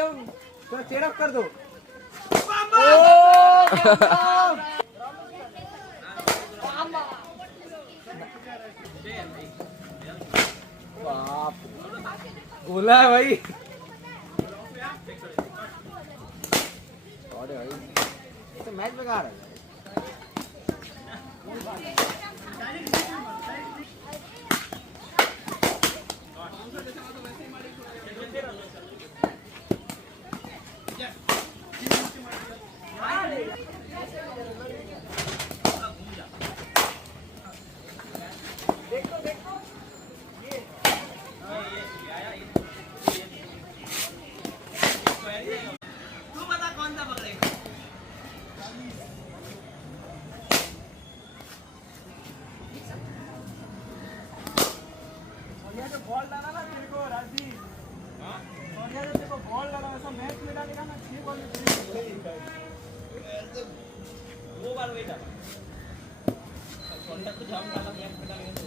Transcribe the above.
थोड़ा cheer up कर दो। बाप गोला है भाई। और भाई तो मैच बेकार है। बॉल डाला ना तेरे को राजदीप, सोनिया ने तेरे को बॉल डाला ऐसा मैच में डालेगा ना 6 बॉल में 2 बार वही डाला। सोनिया तो जाम डाला मैच में डालेगा।